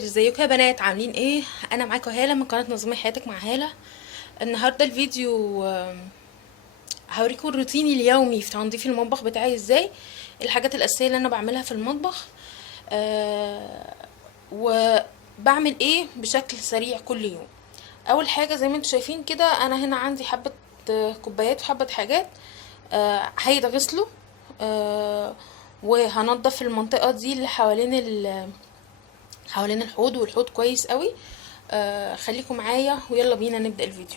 ازيكم يا بنات؟ عاملين ايه؟ انا معاكم هاله من قناه نظمي حياتك مع هاله. النهارده الفيديو هوريكم روتيني اليومي في تنظيف المطبخ بتاعي ازاي، الحاجات الاساسيه اللي انا بعملها في المطبخ، وبعمل ايه بشكل سريع كل يوم. اول حاجه زي ما انتم شايفين كده، انا هنا عندي حبه كوبايات وحبه حاجات هيتغسلوا. وهنضف المنطقه دي اللي حوالين الحوض والحوض كويس قوي. خليكم معايا ويلا بينا نبدأ الفيديو.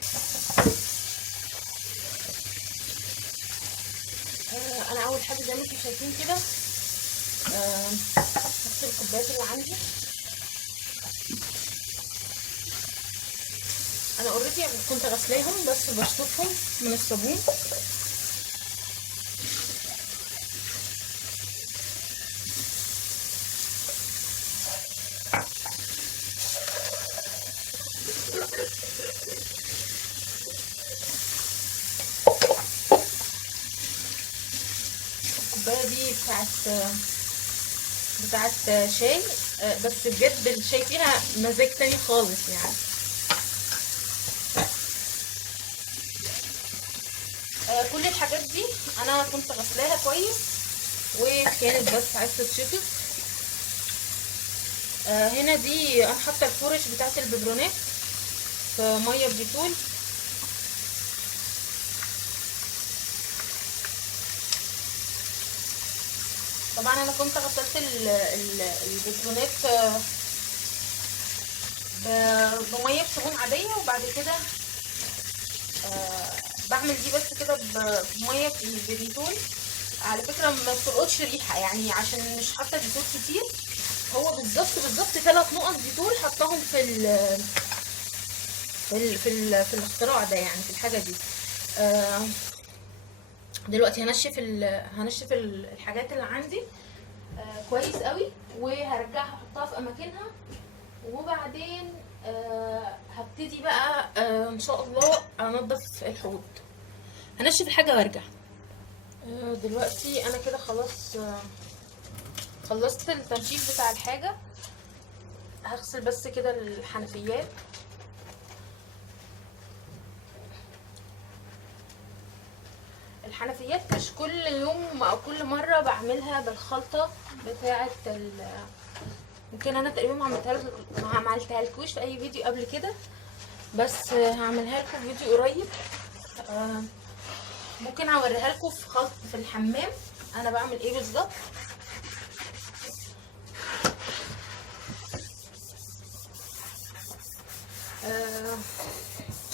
انا اول حاجه زي ما انتم شايفين كده، هغسل الكوبايات اللي عندي. انا اوريدي كنت غسلاهم بس بشطفهم من الصابون. الكوبايه دي بتاعت شاي، بس بجد الشاي فيها مزاج تاني خالص يعني. كل الحاجات دي انا كنت غسلاها كويس وكانت بس عايزه تتشطف. هنا دي انا حاطه الفرش بتاعت الببرونات في ميه بديتول. طبعا انا كنت غسلت الببرونات بميه بصابون عاديه، وبعد كده بعمل دي بس كده بميه بديتول. على فكره ما بتلقطش ريحه يعني عشان مش حاطه ديتول كتير، هو بالظبط 3 نقط ديتول حطاهم في الاختراع ده، يعني في الحاجه دي. دلوقتي هنشف الحاجات اللي عندي كويس قوي، وهرجعها احطها في اماكنها، وبعدين هبتدي بقى ان شاء الله انضف الحوض. هنشف الحاجه وارجع. دلوقتي انا كده خلاص خلصت التنشيف بتاع الحاجه. هغسل بس كده الحنفيات. الحنفيات مش كل يوم او كل مره بعملها بالخلطه بتاعه يمكن انا تقريبا ما عملتها لكوش في اي فيديو قبل كده، بس هعملها لكم في فيديو قريب. ممكن اوريها لكم في خلط في الحمام انا بعمل ايه بالظبط.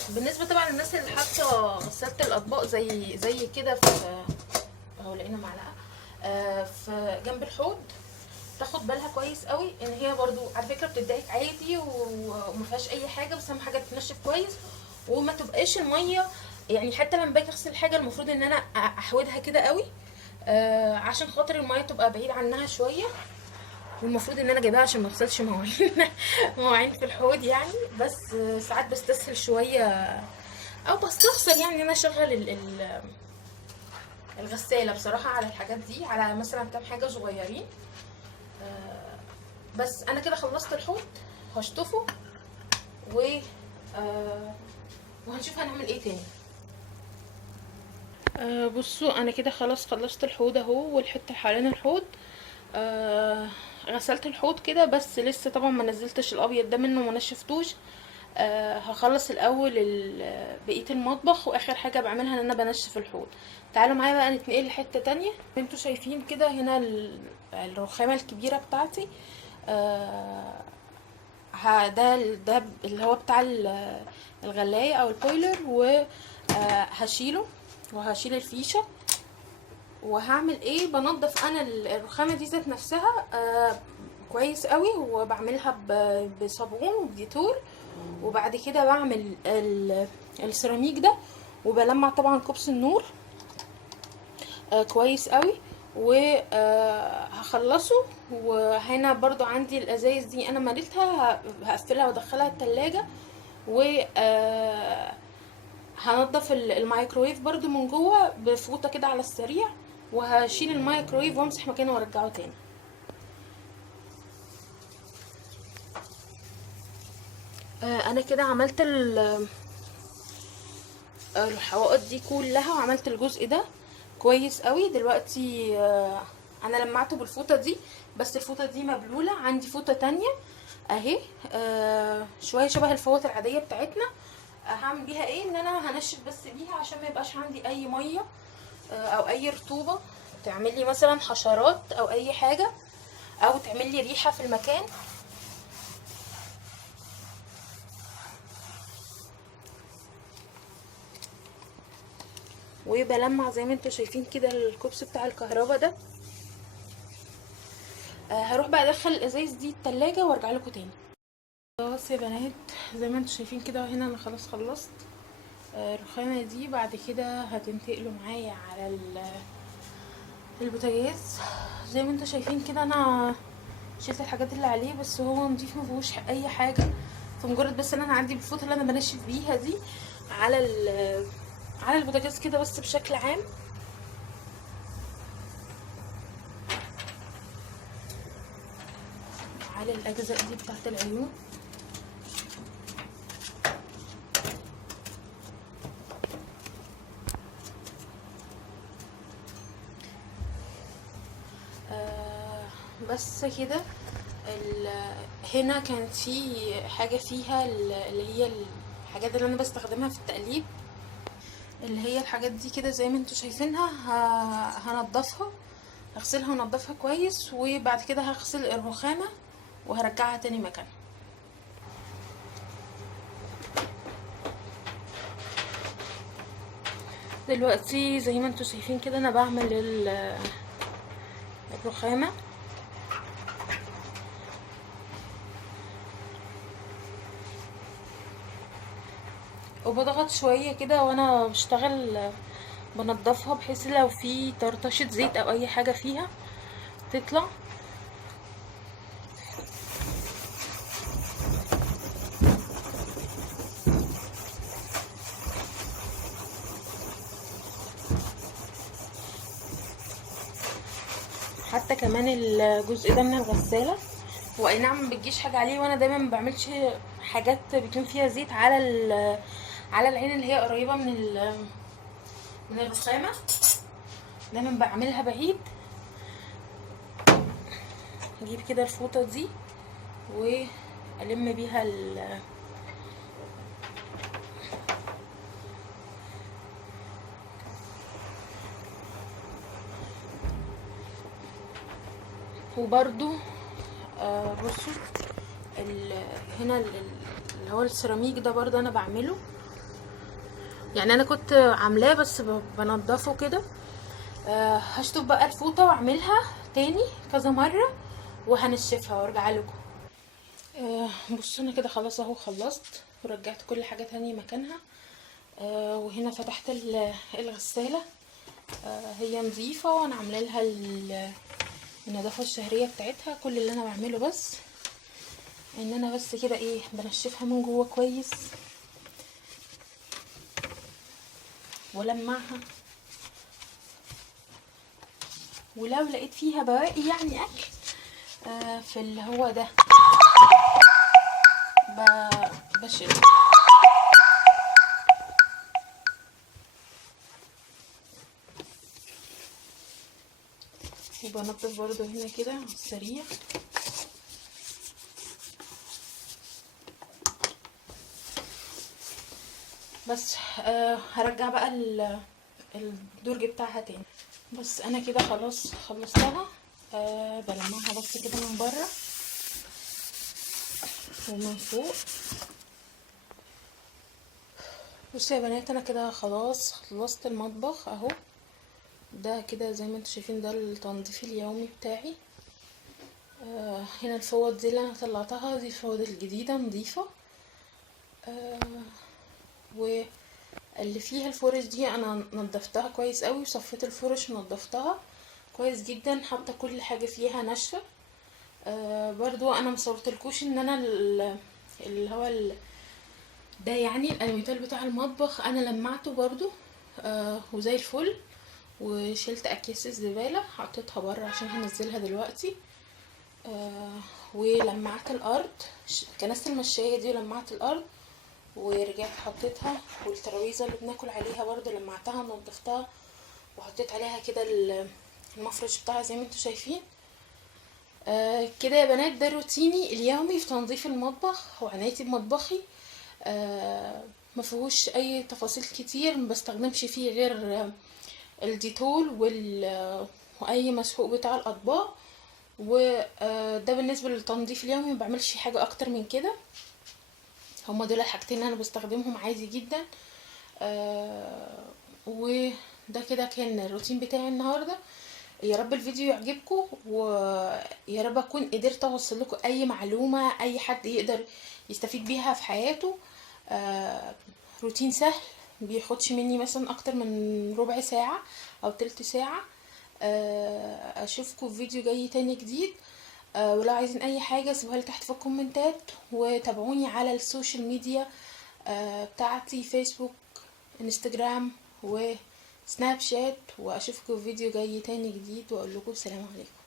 بالنسبه طبعا للناس اللي حاطه غساله الاطباق زي كده، في اهو لقينا معلقه في جنب الحوض، تاخد بالها كويس قوي ان هي برضو على فكره بتدعك عادي وما فيهاش اي حاجه، بس اهم حاجه تنشف كويس وما تبقاش الميه، يعني حتى لما باجي اغسل حاجه المفروض ان انا احودها كده قوي عشان خاطر الميه تبقى بعيد عنها شويه. والمفروض ان انا جايباها عشان ما اغسلش مواعين مواعين في الحوض يعني، بس ساعات بستسهل شويه او بستخسر يعني ان انا اشغل الغساله بصراحه على الحاجات دي، على مثلا كام حاجه صغيرين. بس انا كده خلصت الحوض، هشطفه و وهنشوف هنعمل ايه تاني. بصوا انا كده خلاص خلصت الحوض اهو، والحته حوالين الحوض غسلت الحوض كده، بس لسه طبعا ما نزلتش الابيض ده منه ما نشفتوش. هخلص الاول بقيه المطبخ، واخر حاجه بعملها ان انا بنشف الحوض. تعالوا معايا بقى نتنقل لحته تانية. انتوا شايفين كده هنا الرخامه الكبيره بتاعتي، ده اللي هو بتاع الغلاية او البويلر، وهشيله وهشيل الفيشة. وهعمل ايه؟ بنضف انا الرخامة دي ذات نفسها كويس قوي، وبعملها بصابون وبديتول. وبعد كده بعمل السيراميك ده، وبلمع طبعا كوبس النور كويس قوي، وهخلصه. وهنا برضو عندي الازايز دي انا مليتها، هقفلها وادخلها التلاجة. و هنضف الميكرويف برضو من جوه بفوطة كده على السريع، وهشيل الميكرويف وامسح مكانه وارجعه تاني. انا كده عملت الحوائط دي كلها، وعملت الجزء ده كويس قوي. دلوقتي انا لمعته بالفوطه دي، بس الفوطه دي مبلوله. عندي فوطه تانية اهي، شويه شبه الفوط العاديه بتاعتنا. هعمل بيها ايه؟ ان انا هنشف بس بيها عشان ما يبقاش عندي اي ميه او اي رطوبه تعمل لي مثلا حشرات او اي حاجه، او تعمل لي ريحه في المكان. وبلمع زي ما انتوا شايفين كده الكوبس بتاع الكهرباء ده. هروح بقى ادخل الازايز دي التلاجة وارجع لكم تاني. خلاص يا بنات، زي ما انتوا شايفين كده هنا انا خلاص خلصت. الرخامة دي بعد كده هتنتقلوا معايا على البوتاجاز. زي ما انتوا شايفين كده انا شلت الحاجات اللي عليه، بس هو نضيف مفيهوش اي حاجة. فمجرد بس ان انا عندي بالفوطة اللي انا بنشف بيها دي على على البوتاجاز كده بس بشكل عام. على الاجزاء دي بتاعت العيون. بس كده. هنا كانت في حاجة فيها اللي هي الحاجات اللي انا بستخدمها في التقليب، اللي هي الحاجات دي كده زي ما انتوا شايفينها. هنضفها، هغسلها ونضفها كويس، وبعد كده هغسل الرخامة وهرجعها تاني مكانها. دلوقتي زي ما انتوا شايفين كده انا بعمل الرخامة. وبضغط شوية كده وانا بشتغل، بنضفها بحيث لو في طرطشة زيت او اي حاجة فيها تطلع. حتى كمان الجزء ده من الغسالة، هو اي نعم مبتجيش حاجة عليه، وانا دايما مبعملش حاجات بيكون فيها زيت على على العين اللي هي قريبة من الرخامة. دايما بعملها بعيد. اجيب كده الفوطة دي والم بيها وبرده بصوا هنا اللي هو السيراميك ده برضه انا بعمله. يعني انا كنت عاملاه بس بنضفه كده. هشطف بقى الفوطه واعملها تاني كذا مره وهنشفها وارجع لكم. بصوا انا كده خلاص اهو خلصت ورجعت كل حاجه تاني مكانها. وهنا فتحت الغساله. هي نظيفه وانا عامله لها النظافه الشهريه بتاعتها. كل اللي انا بعمله بس ان انا بس كده ايه بنشفها من جوه كويس ولمعها. ولو لقيت فيها بواقي يعني اكل في اللي هو ده بشيل. وبنضف برضو هنا كده على السريع. بس هرجع بقى الدرج بتاعها تاني. بس انا كده خلاص خلصتها. بلمعها بس كده من بره ومن فوق. بصوا يا بنات انا كده خلاص خلصت المطبخ اهو. ده كده زي ما انتوا شايفين ده التنظيف اليومي بتاعي. هنا الفوط دي اللي انا طلعتها دي الفوط الجديده نظيفه. واللي فيها الفرش دي انا نضفتها كويس قوي وصفيت الفرش ونضفتها كويس جدا، حاطه كل حاجه فيها ناشفه. برضو انا مصورتلكوش ان انا اللي هو ده يعني الالميتال بتاع المطبخ انا لمعته برضو وزي الفل. وشلت اكياس الزباله حطيتها بره عشان هنزلها دلوقتي. ولمعت الارض، كنست المشاية دي ولمعت الارض ورجعت حطيتها، والترابيزه اللي بناكل عليها برضه لمعتها ونضفتها وحطيت عليها كده المفرش بتاعها زي ما انتوا شايفين. كده يا بنات ده روتيني اليومي في تنظيف المطبخ وعنايتي بمطبخي. ما فيهوش اي تفاصيل كتير، ما بستخدمش فيه غير الديتول واي مسحوق بتاع الاطباق، وده بالنسبه للتنظيف اليومي. ما بعملش حاجه اكتر من كده. هما دول الحاجتين اللي انا بستخدمهم عادي جدا. وده كده كان الروتين بتاعي النهارده. يا رب الفيديو يعجبكم، ويا رب اكون قدرت اوصل لكم اي معلومه اي حد يقدر يستفيد بيها في حياته. روتين سهل بياخدش مني مثلا اكتر من ربع ساعه او تلت ساعه. اشوفكم في فيديو جاي تاني جديد. ولو عايزين اي حاجه سيبوها لي تحت في الكومنتات، وتابعوني على السوشيال ميديا بتاعتي، فيسبوك، انستجرام، وسناب شات. واشوفكم في فيديو جاي تاني جديد، واقول لكم السلام عليكم.